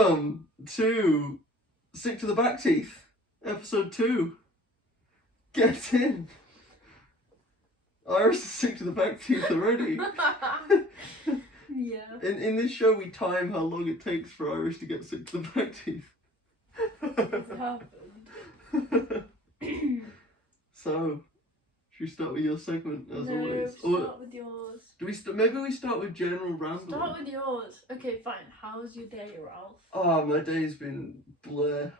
Welcome to Sick to the Back Teeth, episode 2. Get in. Iris is sick to the back teeth already. Yeah. In this show, we time how long it takes for Iris to get sick to the back teeth. It's happened. So, should we start with your segment as No, always? start with yours. Do we maybe we start with general rambling? Start with yours. Okay, fine. How's your day, Ralph? Oh, my day's been blur.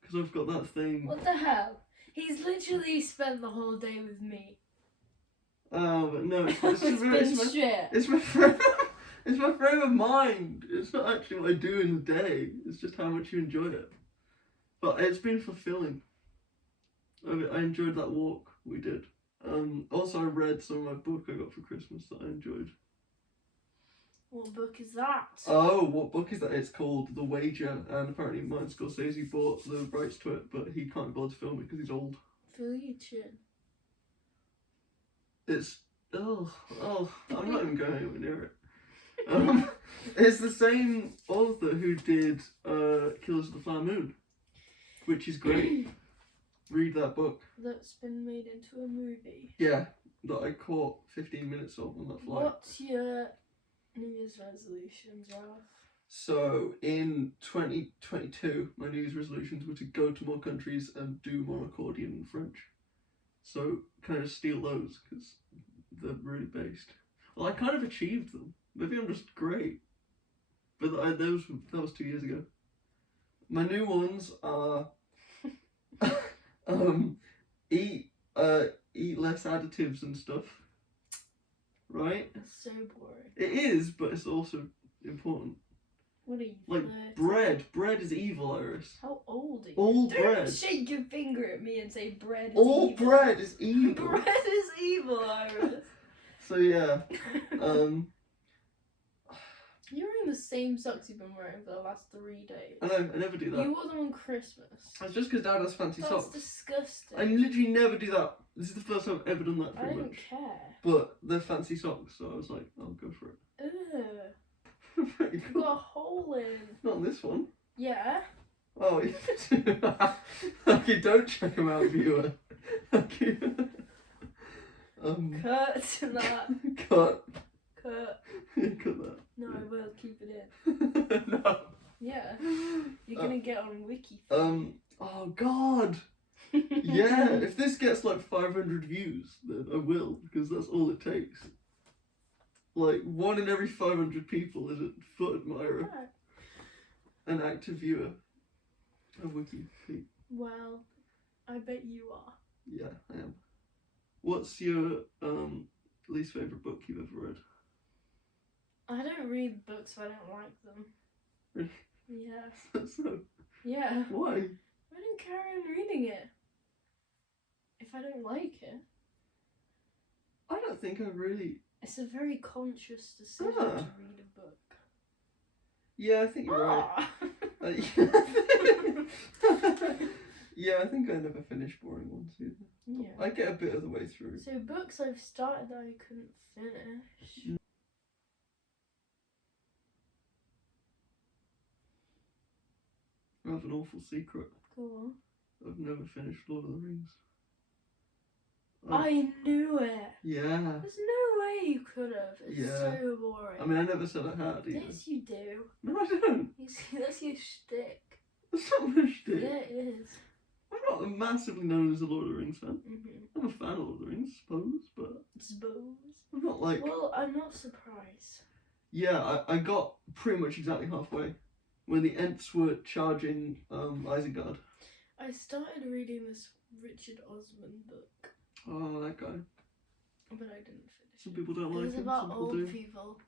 Because I've got that thing. What the hell? He's literally spent the whole day with me. Oh, but no, it's shit. It's my frame. It's my frame of mind. It's not actually what I do in the day. It's just how much you enjoy it. But it's been fulfilling. I enjoyed that walk we did. Also, I read some of my book I got for Christmas that I enjoyed. What book is that? Oh, what book is that? It's called The Wager, and apparently Martin Scorsese bought the rights to it, but he can't bother to film it because he's old. Feel your chin. It's I'm not even going anywhere near it. It's the same author who did Killers of the Flower Moon, which is great. Read that book. That's been made into a movie. Yeah, that I caught 15 minutes of on that flight. What's your New Year's resolutions, Ralph? So in 2022, my New Year's resolutions were to go to more countries and do more accordion and French. So kind of steal those because they're really based. Well, I kind of achieved them. Maybe I'm just great. But that was 2 years ago. My new ones are eat less additives and stuff. Right? That's so boring. It is, but it's also important. What are you? Like bread. Bread is evil, Iris. How old are you? All Don't bread. shake your finger at me and say bread is All evil. bread is evil. Bread is evil, Iris. So yeah, You're wearing the same socks you've been wearing for the last 3 days. I know, I never do that. You wore them on Christmas. It's just because Dad has fancy That's socks. disgusting. I literally never do that. This is the first time I've ever done that I pretty don't much. care. But they're fancy socks, so I was like, I'll go for it. Ugh. Pretty You've cool. got a hole in. Not on this one. Yeah. Oh, yeah. Okay, don't check them out, viewer. Okay. Cut that. Cut. Cut. Yeah, cut that. No, I will keep it in. No. Yeah. You're gonna get on Wiki. Oh God. Yeah, if this gets like 500 views, then I will, because that's all it takes. Like, 1 in every 500 people is a foot admirer, an active viewer of Wiki. Well, I bet you are. Yeah, I am. What's your least favourite book you've ever read? I don't read books if I don't like them. Really? Yeah. So, Yeah. why? I don't carry on reading it if I don't like it. I don't think I really... It's a very conscious decision to read a book. Yeah, I think you're right. Yeah, I think I never finished boring ones either. Yeah. I get a bit of the way through. So books I've started that I couldn't finish. I have an awful secret. Go on. I've never finished Lord of the Rings. I knew it. Yeah. There's no way you could have. It's Yeah. so boring. I mean, I never said I had either. Yes, you do. No, I don't. You see, that's your shtick. That's not my shtick. Yeah, it is. I'm not massively known as a Lord of the Rings fan. Mm-hmm. I'm a fan of Lord of the Rings, I suppose, but Suppose. I'm not like... Well, I'm not surprised. Yeah, I got pretty much exactly halfway when the Ents were charging Isengard. I started reading this Richard Osman book, Oh, that guy. but I didn't finish. Some people don't It like was him, about some people old do. people.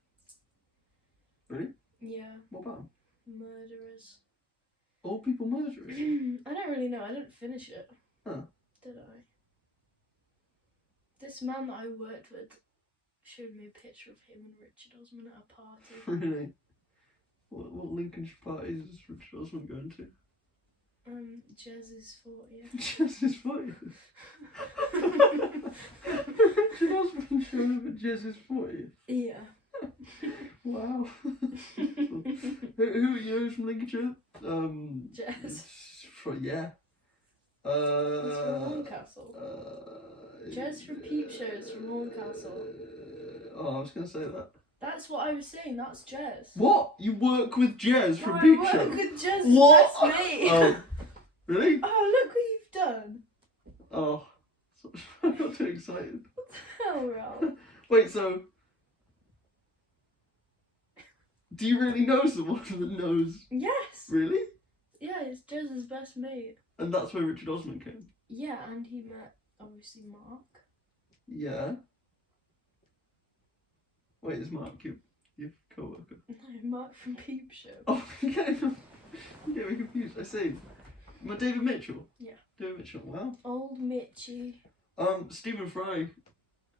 Really? Yeah, What about him? murderers. Old people murderers? I don't really know. I didn't finish it. Huh. Did I? This man that I worked with showed me a picture of him and Richard Osman at a party. Really? What Lincolnshire parties is Richard Osman going to? Jez's 40th. Jez's 40th? Richard Osman showed up at Jez's 40th? Yeah. Wow. Who's from Lincolnshire? Jez. Yeah. He's from Horncastle. Jez from Peep Show is from Horncastle. Oh, I was going to say that. That's what I was saying, that's Jez. What? You work with Jez from No, Peep I Show? work with Jez's What? best mate. Oh, really? Oh, look what you've done. Oh, I got too excited. Hell, Ralph. Wait, so... Do you really know someone that knows? Yes. Really? Yeah, it's Jez's best mate. And that's where Richard Osman came? Yeah, and he met, obviously, Mark. Yeah. Wait, is Mark your co-worker? No, Mark from Peep Show. Oh, you get me confused. I see. My David Mitchell? Yeah. David Mitchell, wow. Old Mitchie. Stephen Fry,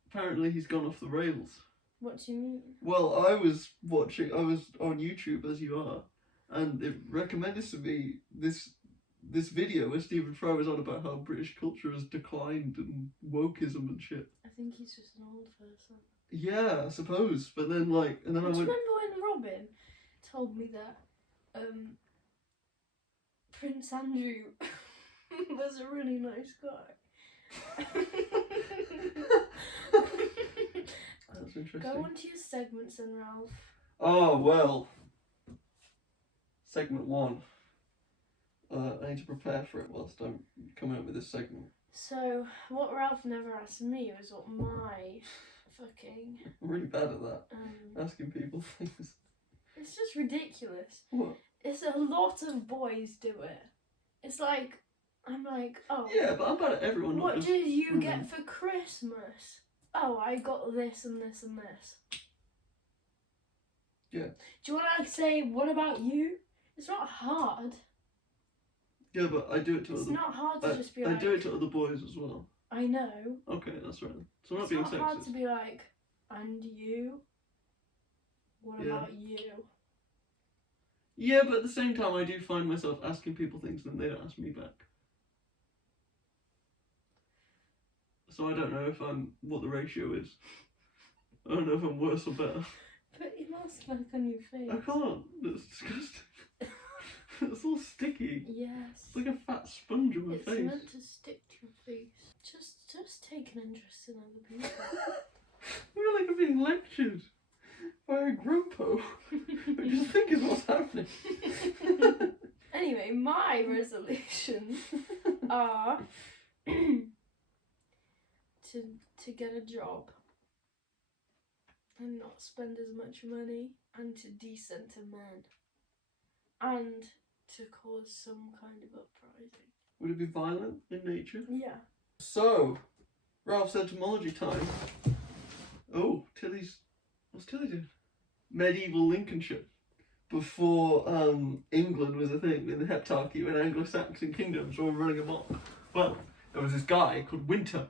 apparently he's gone off the rails. What do you mean? Well, I was on YouTube, as you are, and it recommended to me this video where Stephen Fry was on about how British culture has declined and wokeism and shit. I think he's just an old person. Yeah, I suppose. But then, I Do you went... remember when Robin told me that Prince Andrew was a really nice guy? That's interesting. Go on to your segments then, Ralph. Oh, well. Segment 1. I need to prepare for it whilst I'm coming up with this segment. So, what Ralph never asked me was what my fucking... I'm really bad at that. Asking people things. It's just ridiculous. What? It's a lot of boys do it. It's like, I'm like, oh... Yeah, but I'm bad at everyone. What did you get for Christmas? Oh, I got this and this and this. Yeah. Do you want to say, what about you? It's not hard. Yeah, but I do it to It's other... not hard to just be like... I do it to other boys as well. I know. Okay, that's right. So I'm not It's being not sexist. hard to be like, and you? What Yeah. about you? Yeah, but at the same time, I do find myself asking people things and they don't ask me back. So I don't know what the ratio is. I don't know if I'm worse or better. Put your mask back on your face. I can't. It's disgusting. It's all sticky. Yes. It's like a fat sponge on my It's face. meant to stick to your face. Just take an interest in other people. I feel like I'm being lectured by a grumpo. I just think is what's happening. Anyway, my resolutions are to get a job and not spend as much money, and to decenter men, and to cause some kind of uprising. Would it be violent in nature? Yeah. So, Ralph's etymology time. Oh, what's Tilly doing? Medieval Lincolnshire. Before England was a thing, in the Heptarchy, when Anglo-Saxon kingdoms were running amok. Well, there was this guy called Winter,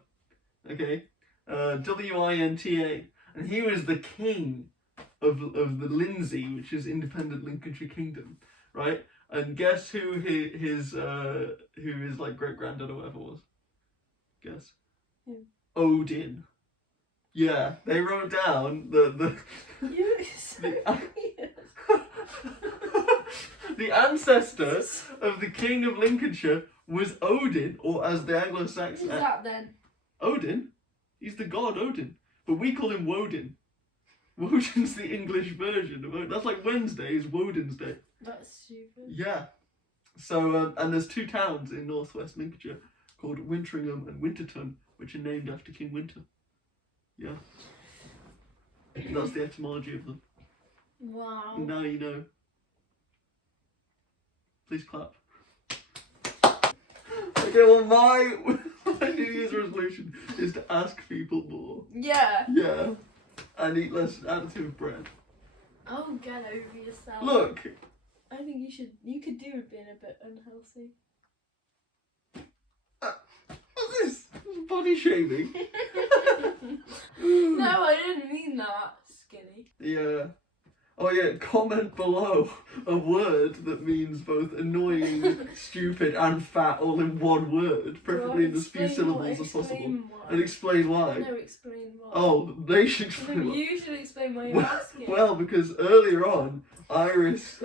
okay? W-I-N-T-A. And he was the king of the Lindsey, which is independent Lincolnshire kingdom, right? And guess who his like great-granddad or whatever was? Guess. Who? Odin. Yeah, they wrote down the You're so weird. the ancestor of the king of Lincolnshire was Odin, or as the Anglo-Saxon... Who's that then? Odin? He's the god Odin. But we call him Woden. Woden's the English version of Odin. That's like Wednesday is Woden's Day. That's stupid. Yeah. So, and there's 2 towns in northwest Lincolnshire called Wintringham and Winterton, which are named after King Winter. Yeah. That's the etymology of them. Wow. Now you know. Please clap. Okay, well my New Year's resolution is to ask people more. Yeah. Yeah. And eat less additive bread. Oh, get over yourself. Look. I think you could do with being a bit unhealthy. What's this? Body shaming? No, I didn't mean that. Skinny. Yeah. Oh yeah, comment below a word that means both annoying, stupid, and fat all in one word, preferably in as few syllables as possible. And explain why. No, explain why. Oh, they should explain No, why. you should explain why you're asking. Well, because earlier on, Iris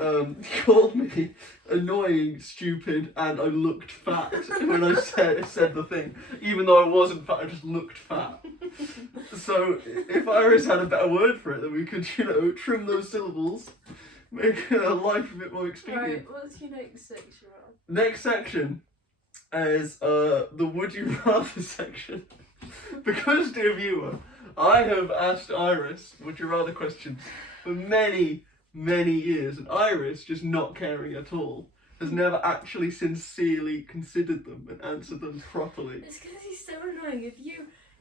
called me annoying, stupid, and I looked fat when I said the thing. Even though I wasn't fat, I just looked fat. So if Iris had a better word for it, then we could, trim those syllables, make her life a bit more expedient. Right, what's your next section, Rob? Next section is the Would You Rather section. Because, dear viewer, I have asked Iris Would You Rather questions for many, many years, and Iris, just not caring at all, has never actually sincerely considered them and answered them properly. It's because he's so annoying.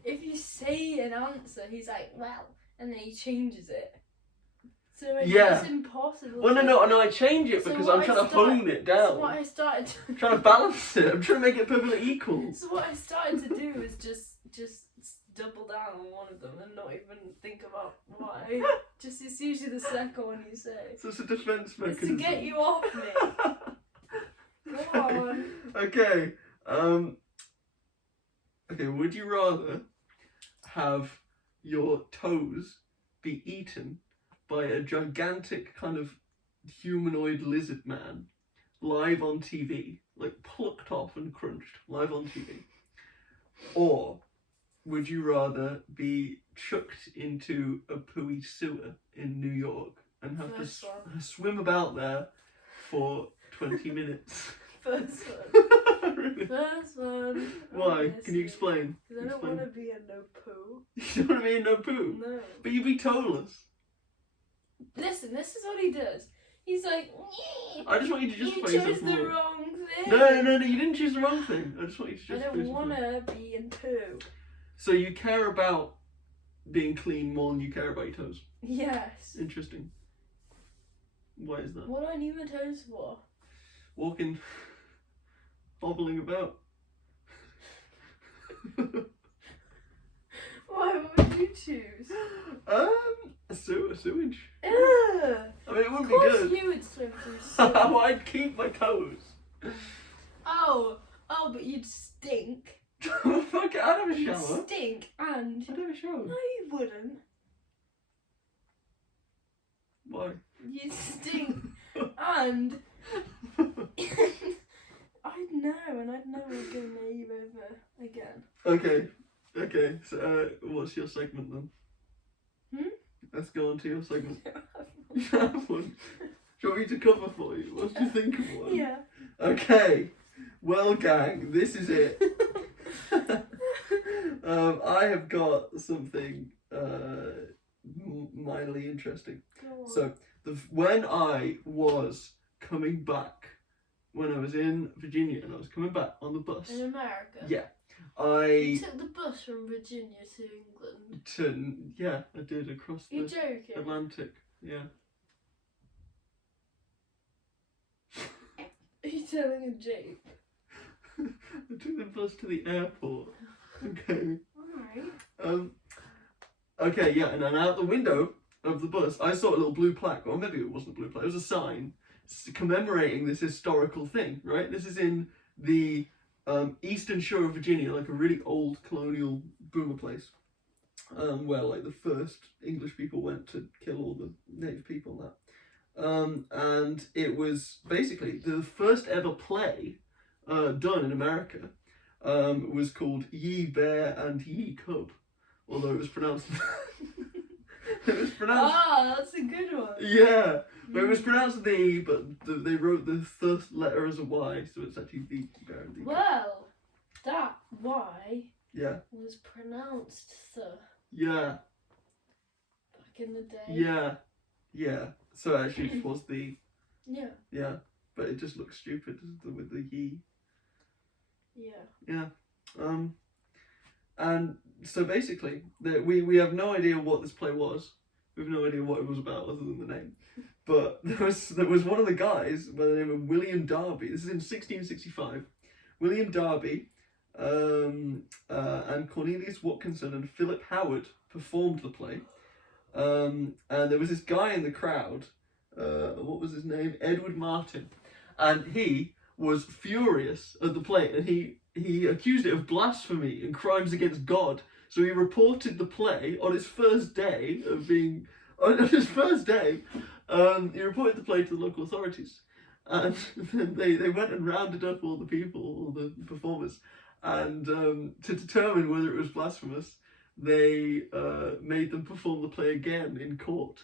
If you say an answer, he's like, well, and then he changes it. So it's just impossible. Well, no, I change it because I'm trying to hone it down. So what I started to... I'm trying to balance it. I'm trying to make it perfectly equal. So what I started to do is just double down on one of them and not even think about why. It's usually the second one you say. So it's a defense mechanism. It's to get you off me. Go on. Okay. Okay, would you rather have your toes be eaten by a gigantic kind of humanoid lizard man live on TV, like plucked off and crunched live on TV? Or would you rather be chucked into a pooey sewer in New York and have to swim about there for 20 minutes? First one. Really? First one. Why? Obviously. Can you explain? Because I don't want to be a no poo. You don't want to be in no poo? No. But you'd be toeless. Listen, this is what he does. He's like, I just want you to justify you chose yourself the more. wrong thing. No, you didn't choose the wrong thing. I just want you to justify I don't yourself want more. to be in poo. So you care about being clean more than you care about your toes? Yes. Interesting. Why is that? What do I need my toes for? Walking, hobbling about. Why would you choose? A sewage. Ugh. I mean, it wouldn't be good. Of course you would swim through sewage. Well, I'd keep my toes. Oh, but you'd stink. Fuck it, I'd have a You'd shower. stink and... I'd have a shower. No, you wouldn't. Why? You'd stink and... I'd know, and I'd never go near you ever again. Okay, so what's your segment then? Let's go on to your segment. You have one. Do you want me to cover for you? What do you think of one? Yeah. Okay, well gang, this is it. I have got something mildly interesting. Go on. So, when I was coming back, when I was in Virginia and I was coming back on the bus. In America? Yeah. You took the bus from Virginia to England? Yeah, I did, across You're the joking? Atlantic, yeah. Are you telling a joke? I took the bus to the airport. Okay. Alright. Okay, yeah, and then out the window of the bus, I saw a little blue plaque, or maybe it wasn't a blue plaque, it was a sign commemorating this historical thing, right? This is in the eastern shore of Virginia, like a really old colonial boomer place, where like the first English people went to kill all the native people and that. And it was basically the first ever play done in America. Was called Ye Bear and Ye Cub, although it was pronounced. Ah, that's a good one. Yeah, but it was pronounced the, but they wrote the first letter as a Y, so it's actually the Bear and the Cub. Well, that Y Yeah. was pronounced the Yeah. back in the day. Yeah. So actually it was the. Yeah. Yeah, but it just looks stupid with the ye. Yeah. Yeah. And so basically, we have no idea what this play was. We have no idea what it was about other than the name. But there was one of the guys by the name of William Darby. This is in 1665. William Darby and Cornelius Watkinson and Philip Howard performed the play. And there was this guy in the crowd. What was his name? Edward Martin, and he was furious at the play, and he accused it of blasphemy and crimes against God. So he reported the play on its first day of being on his first day. He reported the play to the local authorities, and then they went and rounded up all the people, all the performers, and to determine whether it was blasphemous, they made them perform the play again in court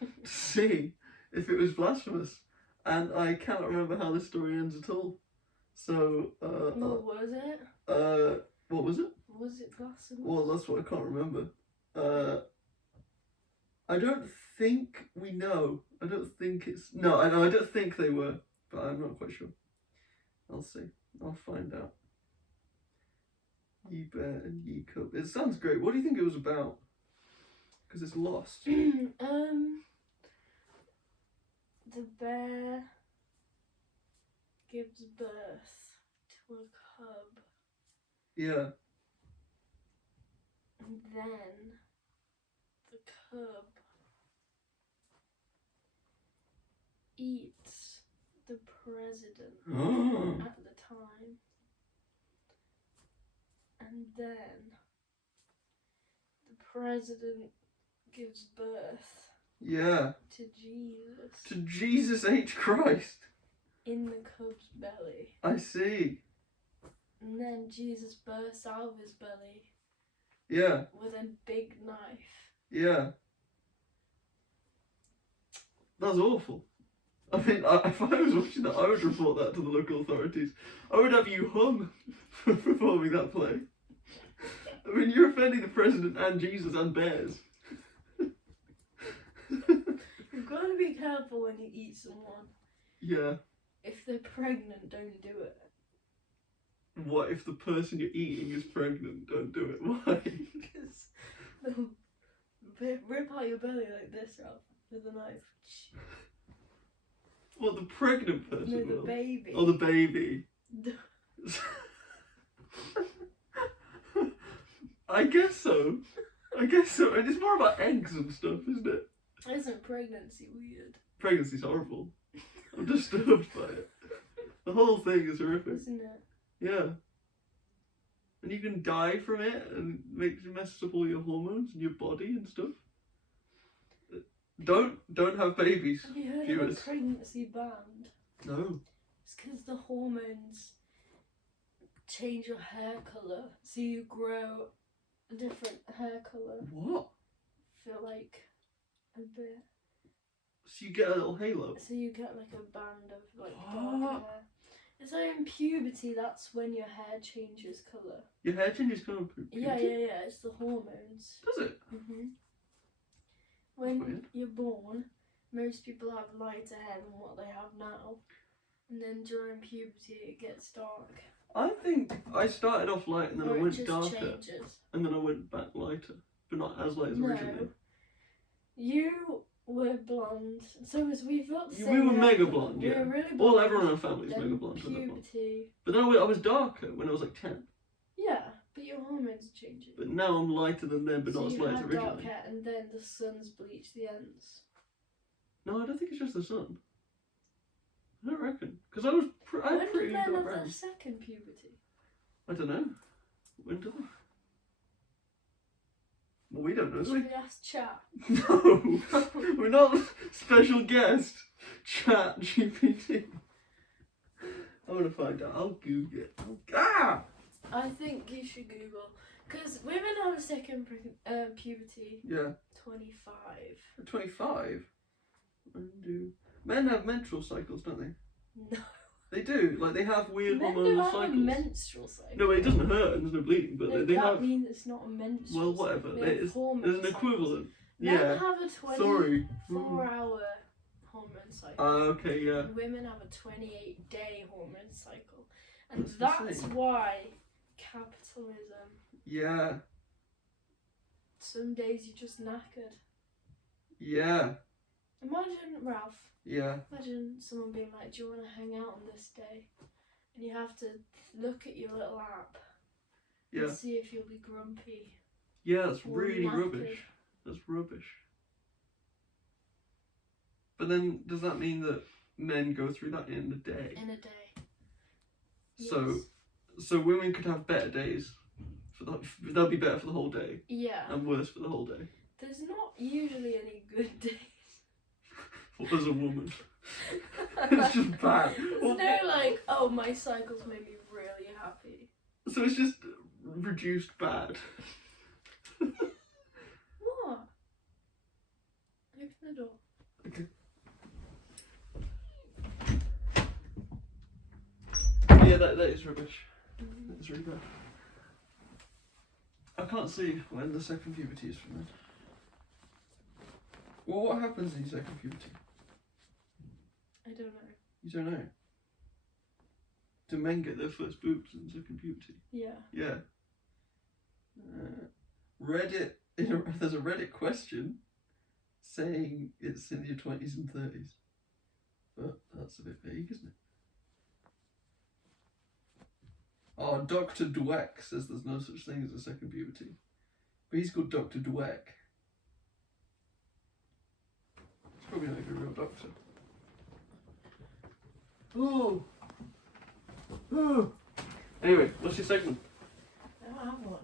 to see if it was blasphemous. And I cannot remember how this story ends at all. So, What was it? what was it? Was it blasphemous? Well, that's what I can't remember. I don't think we know. I don't think it's... No, I don't think they were, but I'm not quite sure. I'll see. I'll find out. Ye bear and ye cub. It sounds great. What do you think it was about? Because it's lost. The bear gives birth to a cub, Yeah. and then the cub eats the president at the time, and then the president gives birth Yeah. to Jesus To Jesus H. Christ. in the cub's belly. I see. And then Jesus bursts out of his belly Yeah. with a big knife. Yeah. That's awful. I mean, if I was watching that, I would report that to the local authorities. I would have you hung for performing that play. I mean, you're offending the president and Jesus and bears. You've got to be careful when you eat someone. Yeah. If they're pregnant, don't do it. What if the person you're eating is pregnant? Don't do it. Why? Because they'll rip out your belly like this, Ralph, with a knife. What, the pregnant person? No, the will? baby. Oh, the baby. I guess so. And it's more about eggs and stuff, isn't it? Isn't pregnancy weird? Pregnancy's horrible. I'm disturbed by it. The whole thing is horrific. Isn't it? Yeah. And you can die from it, and it messes up all your hormones and your body and stuff. Don't have babies. Have you heard viewers. of a pregnancy band? No. It's because the hormones change your hair colour, so you grow a different hair colour. What? For like a bit. So you get a little halo? So you get like a band of like What? dark hair. It's like in puberty, that's when your hair changes colour. Your hair changes colour? Yeah, it's the hormones. Does it? When Weird. you're born, most people have lighter hair than what they have now. And then during puberty it gets dark. I think I started off light and then Or I it went just darker. changes. And then I went back lighter. But not as light as No. originally. You were blonde. So as we've got the We same were hair mega colour. blonde, We yeah. were really blonde. Well, everyone in our family is Then mega blonde. When they're blonde. puberty. But then I was darker when I was like 10. Yeah, but your hormones are changing. But now I'm lighter than them, but so not as you light as have dark originally. hair and then the sun's bleached the ends. No, I don't think it's just the sun. I don't reckon. Because I was When did pretty men dark have brown. their second puberty? I don't know. When do they? Well, we don't know, do Should we? we ask chat? No! We're not special guest. Chat GPT. I want to find out. I'll Google it. Ah! I think you should Google. Because women have a second puberty. Yeah. 25. 25? When do... Men have menstrual cycles, don't they? No. They do. Like, they have weird Men hormonal do have cycles. a menstrual cycle. No, it doesn't hurt and there's no bleeding, but No, they that have... means it's not a menstrual Well, whatever. cycle. They have There's hormone an cycles. equivalent. Men Yeah. have a Sorry. 24-hour hormone cycle. Okay, yeah. And women have a 28-day hormone cycle. And That's that's insane. why capitalism, Yeah. some days you're just knackered. Yeah. Imagine, Ralph, Yeah. imagine someone being like, do you want to hang out on this day? And you have to look at your little app Yeah. and see if you'll be grumpy. Yeah, that's Or really knackered. rubbish. That's rubbish. But then, does that mean that men go through that in a day? In a day. So, Yes. so women could have better days. They'll be better for the whole day, Yeah. and worse for the whole day. There's not usually any good days. What as a woman? It's just bad. There's Well, no like, oh, my cycles made me really happy. So it's just reduced bad. What? Open the door. Okay. Yeah, that is rubbish. That is really bad. I can't see when the second puberty is for men. Well, what happens in your second puberty? I don't know. You don't know. Do men get their first boobs in second puberty? Yeah. Yeah. Reddit. There's a Reddit question saying it's in your 20s and 30s, but that's a bit vague, isn't it? Oh, Dr. Dweck says there's no such thing as a second puberty, but he's called Dr. Dweck. He's probably not even a real doctor. Oh. Oh. Anyway, what's your segment? I don't have one.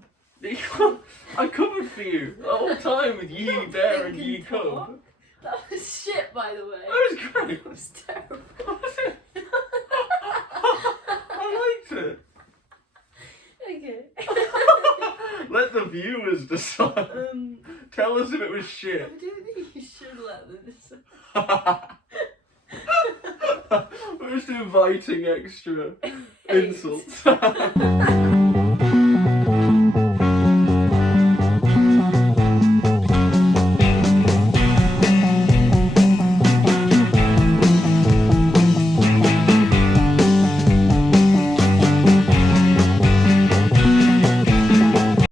I covered for you the whole time with ye Don't bear and think ye and cub. talk. That was shit, by the way. That was great. It was terrible. I liked it. Okay. Let the viewers decide. Tell us if it was I shit. don't think you should let them decide. We're just inviting extra Hate. insults.